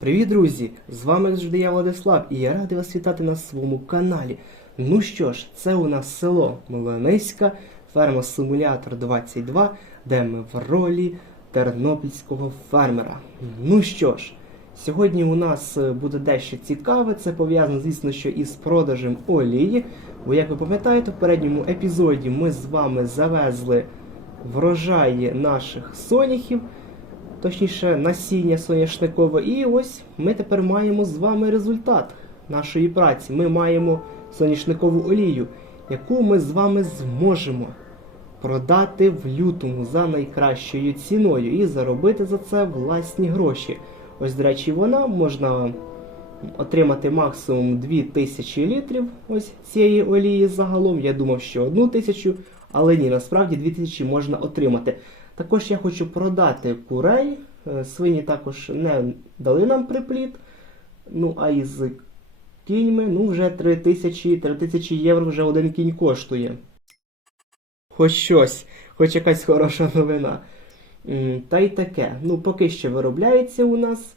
Привіт, друзі! З вами завжди я Владислав і я радий вас вітати на своєму каналі. Ну що ж, це у нас село Млинецька, ферма Симулятор 22, де ми в ролі тернопільського фермера. Ну що ж, сьогодні у нас е, буде дещо цікаве. Це пов'язано, звісно, що із продажем олії. Бо, як ви пам'ятаєте, в передньому епізоді ми з вами завезли врожаї наших соняхів точніше насіння соняшникове. І ось ми тепер маємо з вами результат нашої праці. Ми маємо соняшникову олію, яку ми з вами зможемо продати в лютому за найкращою ціною і заробити за це власні гроші. Ось, до речі, вона можна отримати максимум 2000 літрів ось цієї олії загалом. Я думав, що 1000, але ні, насправді 2000 можна отримати. Також я хочу продати курей. Е, Свині також не дали нам припліт. Ну, а із кіньми, ну, вже 3000, 3000 євро вже один кінь коштує. Хоч щось, хоч якась хороша новина. Та й таке. Ну, поки що виробляється у нас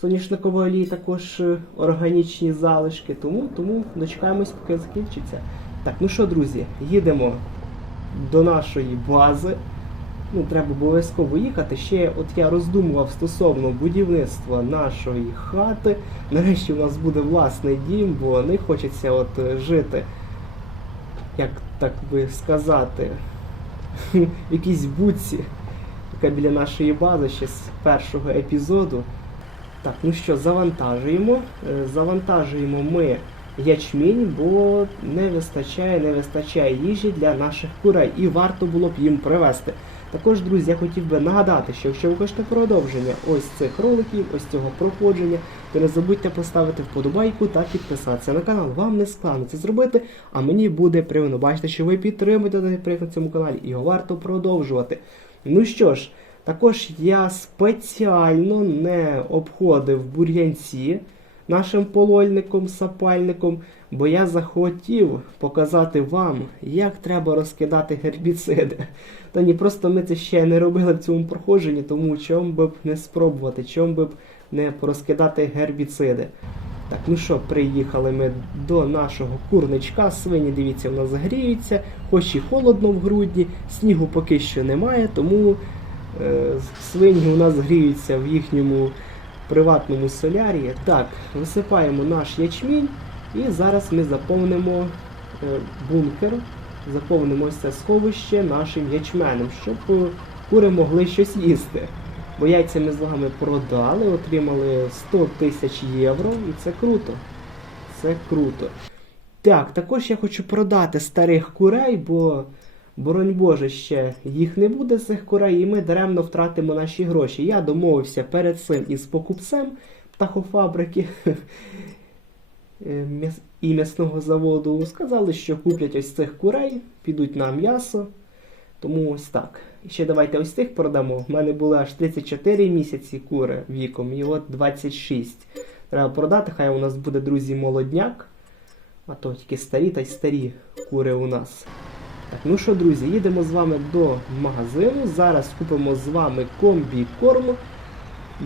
соняшникової олії також е, органічні залишки, тому, тому дочекаємось, поки закінчиться. Так, ну що, друзі, їдемо до нашої бази. Ну, треба обов'язково їхати. Ще от я роздумував стосовно будівництва нашої хати. Нарешті у нас буде власний дім, бо не хочеться от е, жити, як так би сказати, в якійсь буці, яка біля нашої бази ще з першого епізоду. Так, ну що, завантажуємо. Е, Завантажуємо ми ячмінь, бо не вистачає, не вистачає їжі для наших курей, і варто було б їм привезти. Також, друзі, я хотів би нагадати, що якщо ви хочете продовження ось цих роликів, ось цього проходження, то не забудьте поставити вподобайку та підписатися на канал. Вам не складно це зробити, а мені буде приємно бачити, що ви підтримуєте даний цьому каналі, його варто продовжувати. Ну що ж, також я спеціально не обходив бур'янці нашим полольником, сапальником, бо я захотів показати вам, як треба розкидати гербіциди. Та ні, просто ми це ще не робили в цьому проходженні, тому чому би б не спробувати, чому би б не порозкидати гербіциди. Так, ну що, приїхали ми до нашого курничка. Свині, дивіться, в нас гріються, хоч і холодно в грудні, снігу поки що немає, тому е, свині у нас гріються в їхньому приватному солярії. Так, висипаємо наш ячмінь і зараз ми заповнимо е, бункер, заповнимо це сховище нашим ячменем, щоб е, кури могли щось їсти. Бо яйця ми з вами продали, отримали 100 тисяч євро, і це круто. Це круто. Так, також я хочу продати старих курей, бо, боронь Боже, ще їх не буде цих курей, і ми даремно втратимо наші гроші. Я домовився перед цим із покупцем птахофабрики і м'ясного заводу. Сказали, що куплять ось цих курей, підуть на м'ясо. Тому ось так. І ще давайте ось цих продамо. У мене були аж 34 місяці кури віком, і от 26. Треба продати, хай у нас буде, друзі, молодняк. А то тільки старі та й старі кури у нас. Так, ну що, друзі, їдемо з вами до магазину. Зараз купимо з вами комбікорм.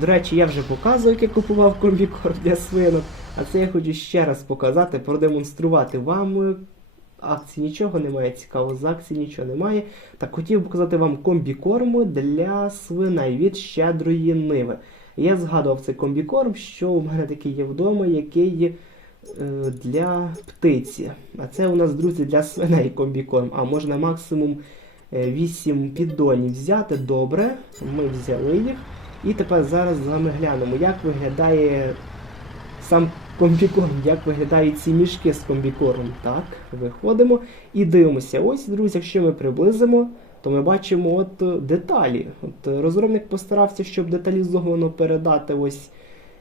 До речі, я вже показував, як я купував комбікорм для свинок. А це я хочу ще раз показати, продемонструвати вам. е, Акції нічого немає, цікаво, з акції нічого немає. Так хотів показати вам комбікорм для свиней від щедрої ниви. Я згадував цей комбікорм, що у мене такий є вдома, який е, для птиці. А це у нас, друзі, для свиней комбікорм. А можна максимум 8 піддонів взяти. Добре, ми взяли їх. І тепер зараз з вами глянемо, як виглядає сам комбікорм, як виглядають ці мішки з комбікормом. Так, виходимо і дивимося. Ось, друзі, якщо ми приблизимо, то ми бачимо от е, деталі. От е, розробник постарався, щоб деталізовано передати ось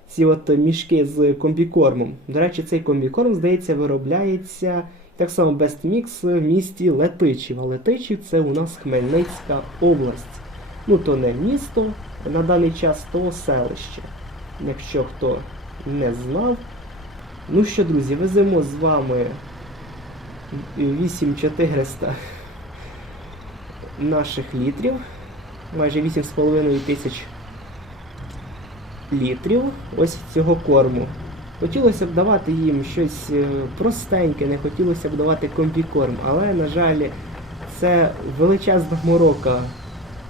ці от мішки з комбікормом. До речі, цей комбікорм, здається, виробляється так само Best Mix в місті Летичів. А Летичів це у нас Хмельницька область. Ну, то не місто на даний час, то селище. Якщо хто не знав. Ну що, друзі, веземо з вами 8400 наших літрів, майже 8,5 тисяч літрів ось цього корму. Хотілося б давати їм щось е, простеньке, не хотілося б давати комбікорм, але, на жаль, це величезна морока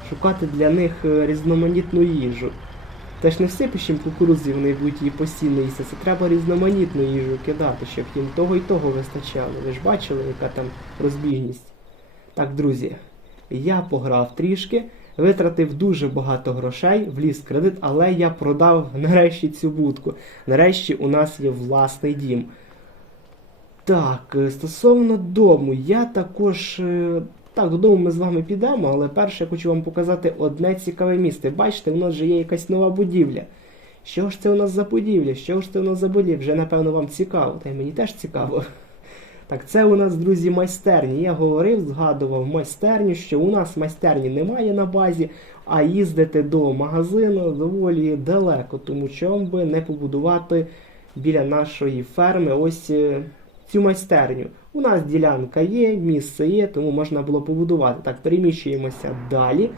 шукати для них е, різноманітну їжу. Та ж не всипиш їм кукурудзі, вони будуть її постійно їсти. Це треба різноманітну їжу кидати, щоб їм того і того вистачало. Ви ж бачили, яка там розбіжність. Так, друзі, я пограв трішки, витратив дуже багато грошей, вліз в кредит, але я продав нарешті цю будку. Нарешті у нас є власний дім. Так, е, стосовно дому, я також. Так, додому ми з вами підемо, але перше я хочу вам показати одне цікаве місце. Бачите, у нас вже є якась нова будівля. Що ж це у нас за будівля? Що ж це у нас за будівля? Вже напевно вам цікаво, та й мені теж цікаво. Так, це у нас, друзі, майстерні. Я говорив, згадував майстерню, що у нас майстерні немає на базі, а їздити до магазину доволі далеко, тому чому би не побудувати біля нашої ферми ось е, цю майстерню. У нас ділянка є, місце є, тому можна було побудувати. Так, переміщуємося далі.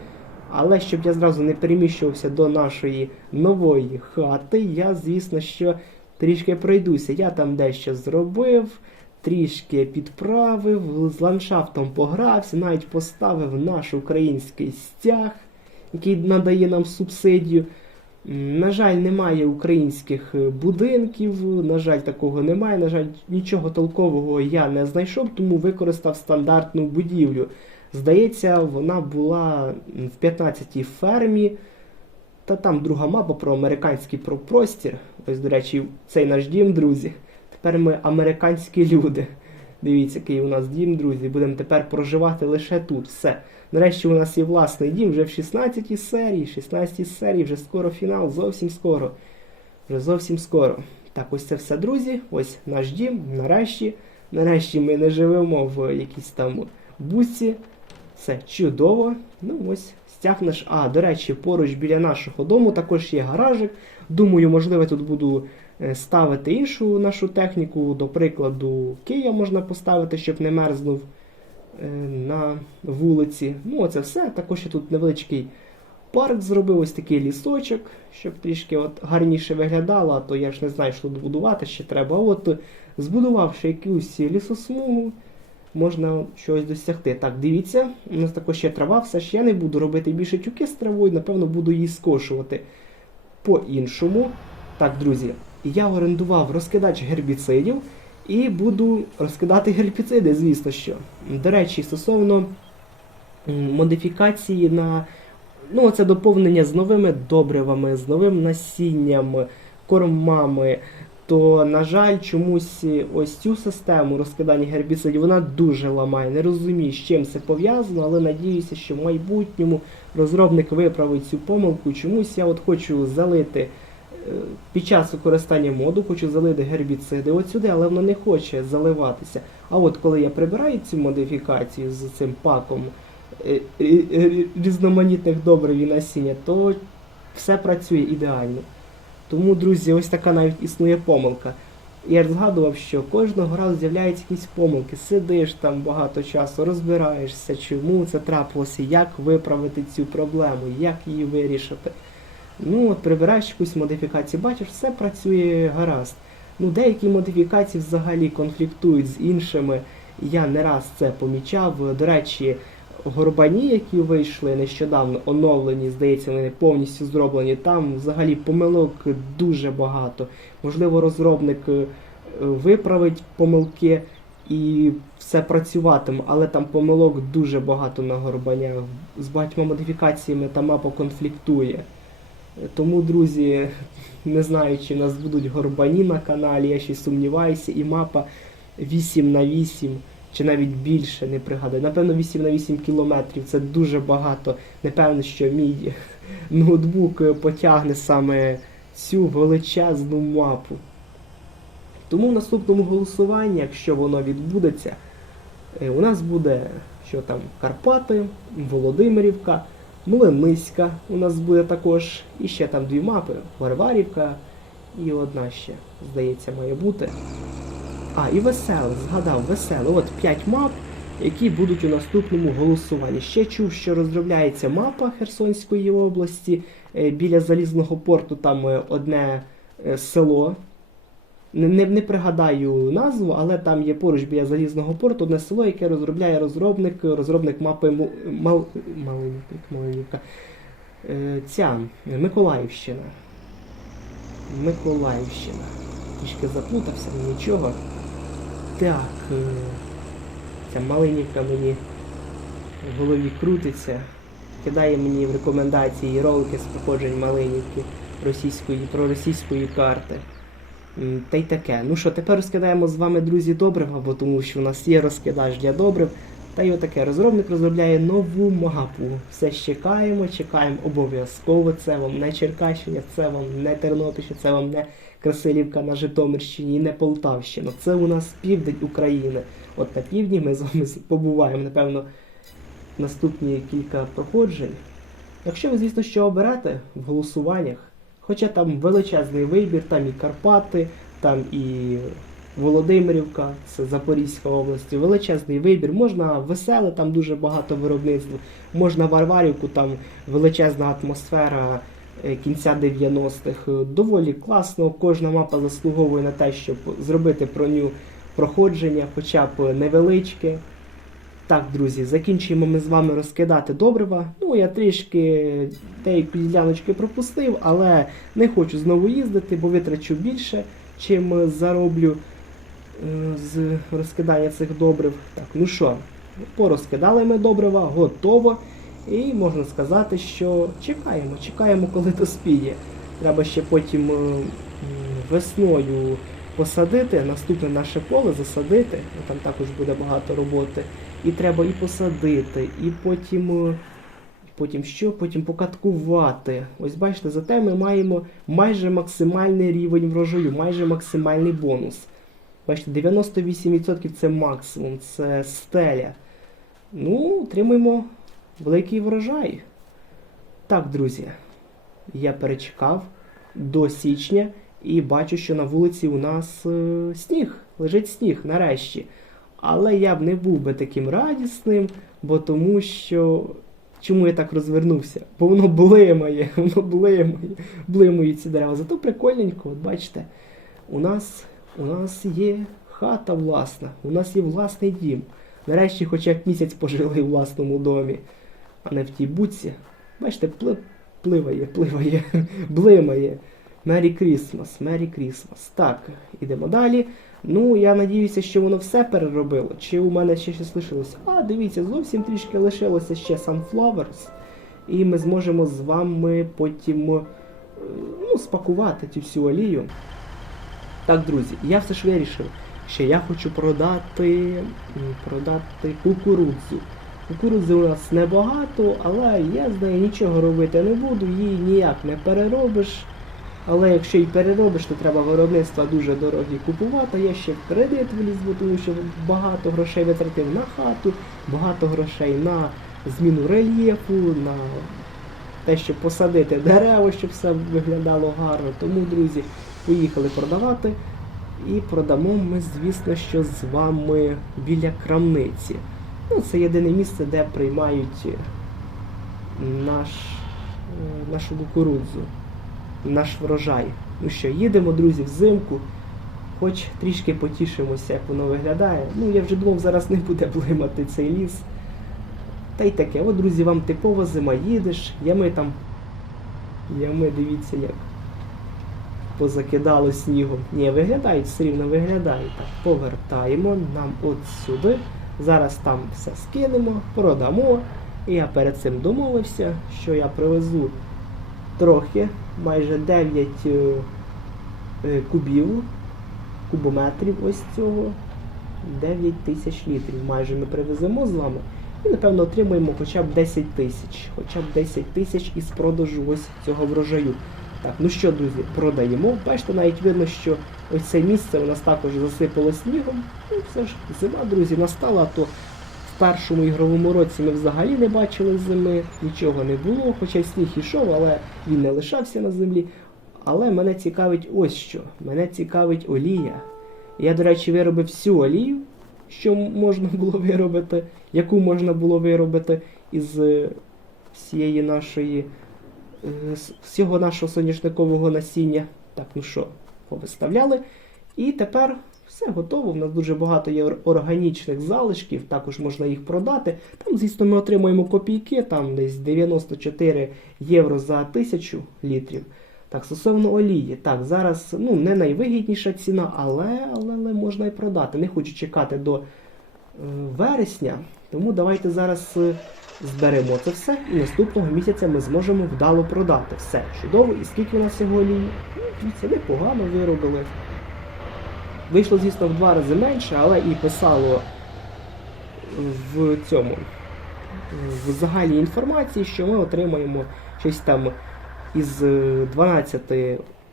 Але щоб я зразу не переміщувався до нашої нової хати, я, звісно, що трішки пройдуся. Я там дещо зробив, трішки підправив, з ландшафтом погрався, навіть поставив наш український стяг, який надає нам субсидію. На жаль, немає українських е, будинків, на жаль, такого немає. На жаль, нічого толкового я не знайшов, тому використав стандартну будівлю. Здається, вона була в 15-й фермі. Та там друга мапа про американський про- простір. Ось, до речі, цей наш дім, друзі. Тепер ми американські люди. Дивіться, який у нас дім, друзі. Будемо тепер проживати лише тут. Все. Нарешті у нас є власний дім вже в 16-й серії. 16-й серії, вже скоро фінал, зовсім скоро. Вже зовсім скоро. Так, ось це все, друзі. Ось наш дім. Нарешті. Нарешті ми не живемо в якійсь там буці. Все чудово. Ну ось стяг наш. А, до речі, поруч біля нашого дому також є гаражик. Думаю, можливо, тут буду е, ставити іншу нашу техніку. До прикладу, Кия можна поставити, щоб не мерзнув на вулиці. Ну, оце все. Також я тут невеличкий парк зробив, ось такий лісочок, щоб трішки от гарніше виглядало, а то я ж не знаю, що тут будувати ще треба. А от е, збудувавши якусь лісосмугу, можна щось досягти. Так, дивіться, у нас також є трава, все ж я не буду робити більше тюки з травою, напевно, буду її скошувати по-іншому. Так, друзі, я орендував розкидач гербіцидів і буду розкидати гербіциди, звісно що. До речі, стосовно модифікації на ну, це доповнення з новими добривами, з новим насінням, кормами. То, на жаль, чомусь ось цю систему розкидання гербіцидів вона дуже ламає. Не розумію, з чим це пов'язано, але надіюся, що в майбутньому розробник виправить цю помилку. Чомусь я от хочу залити під час використання моду, хочу залити гербіциди от сюди, але воно не хоче заливатися. А от коли я прибираю цю модифікацію з цим паком е, е, е, різноманітних добрив і насіння, то все працює ідеально. Тому, друзі, ось така навіть існує помилка. Я згадував, що кожного разу з'являються якісь помилки. Сидиш там багато часу, розбираєшся, чому це трапилося, як виправити цю проблему, як її вирішити. Ну, от прибираєш якусь модифікацію, бачиш, все працює гаразд. Ну, деякі модифікації взагалі конфліктують з іншими. Я не раз це помічав. До речі, горбані, які вийшли нещодавно, оновлені, здається, вони повністю зроблені. Там взагалі помилок дуже багато. Можливо, розробник е, виправить помилки і все працюватиме, але там помилок дуже багато на горбанях. З багатьма модифікаціями та мапа конфліктує. Тому, друзі, не знаю, чи нас будуть горбані на каналі, я ще сумніваюся, і мапа 8 на 8 чи навіть більше, не пригадую. Напевно, 8 на 8 кілометрів це дуже багато. Непевно, що мій ноутбук потягне саме цю величезну мапу. Тому в наступному голосуванні, якщо воно відбудеться, е, у нас буде що там Карпати, Володимирівка, Млиниська у нас буде також. І ще там дві мапи Варварівка і одна ще, здається, має бути. А, і веселе, згадав, веселе. От 5 мап, які будуть у наступному голосуванні. Ще чув, що розробляється мапа Херсонської області. е, біля залізного порту там е, одне е, село. Не, не, пригадаю назву, але там є поруч біля залізного порту одне село, яке розробляє розробник, розробник мапи Му- Мал, Малинівка. Е, ця Миколаївщина. Миколаївщина. Трішки заплутався, нічого. Так. е, Ця Малинівка мені в голові крутиться. Кидає мені в рекомендації ролики з походжень Малинівки російської, про російської карти. М, Та й таке. Ну що, тепер розкидаємо з вами, друзі, добрива, бо тому що у нас є розкидач для добрив. Та й отаке. Розробник розробляє нову мапу. Все чекаємо, чекаємо обов'язково. Це вам не Черкащина, це вам не Тернопільщина, це вам не Красилівка на Житомирщині і не Полтавщина. Це у нас південь України. От на півдні ми з вами побуваємо, напевно, наступні кілька проходжень. Якщо ви, звісно, що оберете в голосуваннях, хоча там величезний вибір, там і Карпати, там і Володимирівка, це Запорізька область, величезний вибір. Можна веселе, там дуже багато виробництв. Можна Варварівку, там величезна атмосфера е, кінця 90-х. Е, Доволі класно. Кожна мапа заслуговує на те, щоб зробити про нього проходження, хоча б невеличке. Так, друзі, закінчуємо ми з вами розкидати добрива. Ну, я трішки деякі діляночки пропустив, але не хочу знову їздити, бо витрачу більше, чим зароблю е, з розкидання цих добрив. Так, ну що, порозкидали ми добрива, готово. І можна сказати, що чекаємо, чекаємо, коли доспіє. Треба ще потім е, весною посадити, наступне наше поле засадити, там також буде багато роботи. І треба і посадити, і потім. е, Потім що? Потім покаткувати. Ось бачите, зате ми маємо майже максимальний рівень врожаю, майже максимальний бонус. Бачите, 98% це максимум, це стеля. Ну, отримуємо великий врожай. Так, друзі, я перечекав до січня і бачу, що на вулиці у нас е, сніг, лежить сніг нарешті. Але я б не був би таким радісним, бо тому що. Чому я так розвернувся? Бо воно блимає, воно блимає, блимають ці дерева. Зато прикольненько, от бачите, у нас, у нас є хата власна, у нас є власний дім. Нарешті хоча б місяць пожили у власному домі, а не в тій буці. Бачите, пли- пливає, пливає, блимає. Мері Крісмас, Мері Крісмас. Так, ідемо далі. Ну, я надіюся, що воно все переробило. Чи у мене ще щось лишилося? А, дивіться, зовсім трішки лишилося ще Sunflowers. І ми зможемо з вами потім е, ну, спакувати цю всю олію. Так, друзі, я все ж вирішив, що я хочу продати, продати кукурудзу. Кукурудзи у нас небагато, але я з нею нічого робити не буду, її ніяк не переробиш. Але якщо і переробиш, то треба виробництва дуже дорогі купувати. Я ще в кредит вліз, тому що багато грошей витратив на хату, багато грошей на зміну рельєфу, на те, щоб посадити дерева, щоб все виглядало гарно. Тому, друзі, поїхали продавати. І продамо ми, звісно, що з вами біля крамниці. Ну, це єдине місце, де приймають наш, е, нашу кукурудзу наш врожай. Ну що, їдемо, друзі, взимку, хоч трішки потішимося, як воно виглядає. Ну, я вже думав, зараз не буде блимати цей ліс. Та й таке, от, друзі, вам типова зима, їдеш, ями там, ями, дивіться, як позакидало снігом. Ні, виглядають, все рівно виглядають. Так, повертаємо нам от сюди. Зараз там все скинемо, продамо. І я перед цим домовився, що я привезу трохи, майже 9 е, е, кубів, кубометрів ось цього. 9 тисяч літрів майже ми привеземо з вами. І, напевно, отримуємо хоча б 10 тисяч. Хоча б 10 тисяч із продажу ось цього врожаю. Так, ну що, друзі, продаємо. Бачите, навіть видно, що ось це місце у нас також засипало снігом. Ну, все ж, зима, друзі, настала, то першому ігровому році ми взагалі не бачили зими, нічого не було, хоча сніг ішов, але він не лишався на землі. Але мене цікавить ось що. Мене цікавить олія. Я, до речі, виробив всю олію, що можна було виробити, яку можна було виробити із е, всієї нашої е, всього нашого соняшникового насіння. Так, ну що, повиставляли. І тепер все готово. У нас дуже багато є органічних залишків, також можна їх продати. Там, звісно, ми отримуємо копійки, там десь 94 євро за тисячу літрів. Так, стосовно олії, так, зараз ну, не найвигідніша ціна, але, але, але можна і продати. Не хочу чекати до е, вересня, тому давайте зараз е, зберемо це все і наступного місяця ми зможемо вдало продати. Все, чудово. І скільки у нас цього олії? Ну, дивіться, непогано виробили. Вийшло, звісно, в два рази менше, але і писало в цьому в загальній інформації, що ми отримаємо щось там із е, 12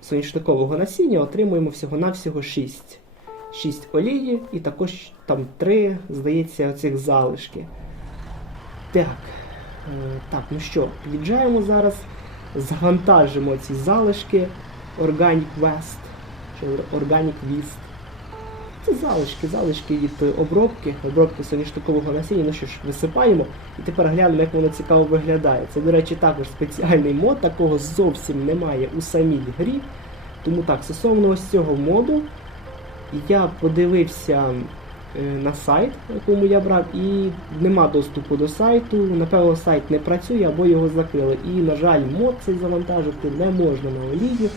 соняшникового насіння, отримуємо всього-навсього 6. 6 олії і також там 3, здається, оцих залишки. Так. Е, Так, ну що, під'їжджаємо зараз, завантажимо ці залишки Organic West Organic West. Це залишки, залишки від обробки, обробки соняшникового насіння. Ну що ж, висипаємо і тепер глянемо, як воно цікаво виглядає. Це, до речі, також спеціальний мод, такого зовсім немає у самій грі. Тому так, стосовно ось цього моду, я подивився е, на сайт, якому я брав, і нема доступу до сайту. Напевно, сайт не працює або його закрили. І, на жаль, мод цей завантажити не можна на олію.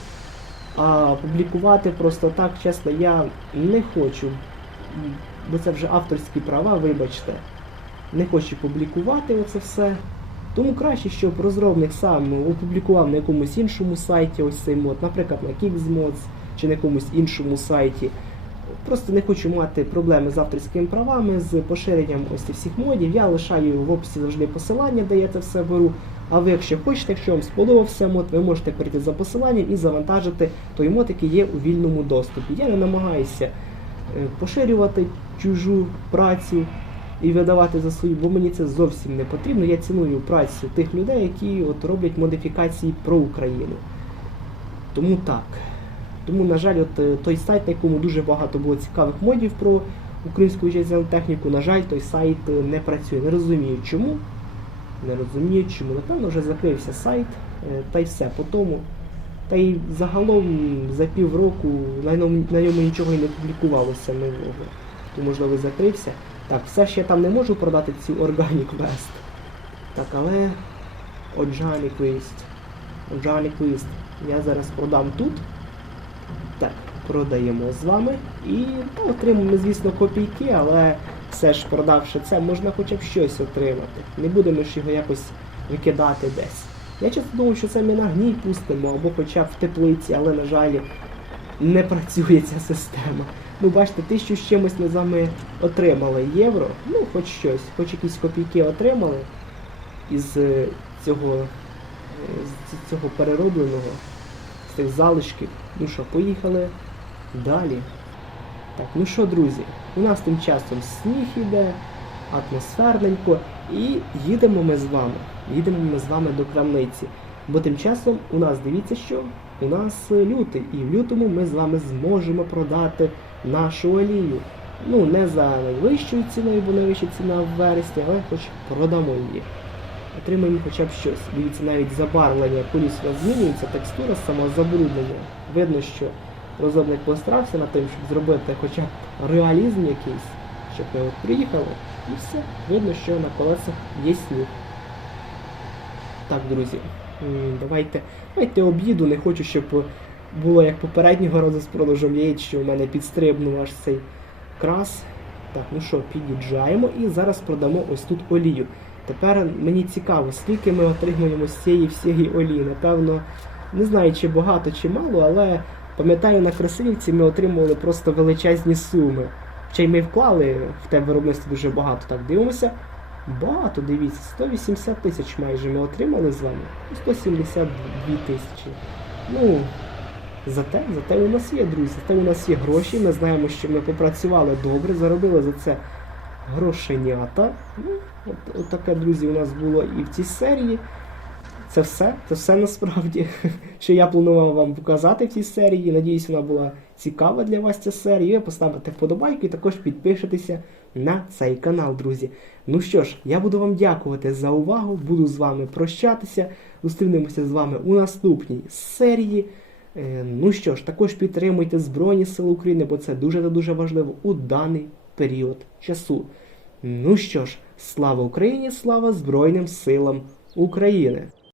А публікувати просто так, чесно, я не хочу. Бо це вже авторські права, вибачте. Не хочу публікувати оце все. Тому краще, щоб розробник сам опублікував на якомусь іншому сайті ось цей мод, наприклад, на Kixmods чи на якомусь іншому сайті. Просто не хочу мати проблеми з авторськими правами, з поширенням ось цих всіх модів. Я лишаю в описі завжди посилання, де я це все беру. А ви, якщо хочете, якщо вам сподобався мод, ви можете перейти за посиланням і завантажити той мод, який є у вільному доступі. Я не намагаюся е, поширювати чужу працю і видавати за свою, бо мені це зовсім не потрібно. Я ціную працю тих людей, які от роблять модифікації про Україну. Тому так. Тому, на жаль, от е, той сайт, на якому дуже багато було цікавих модів про українську вітчизняну техніку, на жаль, той сайт е, не працює. Не розумію чому. Не розумію чому. Напевно, вже закрився сайт, е, та й все по тому. Та й загалом за півроку на ньому, на ньому нічого і не публікувалося нового. То можливо закрився. Так, все ще я там не можу продати цю Organic West. Так, але Organic Waste. Organic Waste. Я зараз продам тут. Так, продаємо з вами. І ну, отримаємо, звісно, копійки, але все ж продавши це, можна хоча б щось отримати. Не будемо ж його якось викидати десь. Я часто думав, що це ми на гній пустимо, або хоча б в теплиці, але, на жаль, не працює ця система. Ну, бачите, тисячу з чимось ми з отримали євро. Ну, хоч щось, хоч якісь копійки отримали із е, цього, е, з цього переробленого, з цих залишків. Ну що, поїхали далі. Так, ну що, друзі, у нас тим часом сніг іде, атмосферненько, і їдемо ми з вами. Їдемо ми з вами до крамниці. Бо тим часом у нас дивіться, що у нас лютий, і в лютому ми з вами зможемо продати нашу олію. Ну, не за найвищою ціною, бо найвища ціна в вересні, але хоч продамо її. Отримаємо хоча б щось. Дивіться, навіть забарвлення коліс у нас змінюється, текстура сама забруднення. Видно, що розробник постарався над тим, щоб зробити хоча б реалізм якийсь, щоб ми от приїхали, і все. Видно, що на колесах є сніг. Так, друзі, давайте, давайте об'їду, не хочу, щоб було як попереднього разу з продажем яєць, що в мене підстрибнув аж цей крас. Так, ну що, під'їжджаємо і зараз продамо ось тут олію. Тепер мені цікаво, скільки ми отримуємо з цієї всієї олії. Напевно, не знаю, чи багато, чи мало, але пам'ятаю, на красивівці ми отримували просто величезні суми. Хоча й ми вклали в те виробництво дуже багато. Так, дивимося. Багато, дивіться, 180 тисяч майже ми отримали з вами. Ну, 172 тисячі. Ну, зате, зате у нас є, друзі, зате у нас є гроші. Ми знаємо, що ми попрацювали добре, заробили за це грошенята. Ну, от, от таке, друзі, у нас було і в цій серії. Це все. Це все насправді, що я планував вам показати в цій серії. Надіюсь, вона була цікава для вас ця серія. Ви поставите вподобайку і також підпишетеся на цей канал, друзі. Ну що ж, я буду вам дякувати за увагу, буду з вами прощатися. Зустрінемося з вами у наступній серії. Е, Ну що ж, також підтримуйте Збройні Сили України, бо це дуже та дуже важливо у даний період часу. Ну що ж, слава Україні, слава Збройним силам України!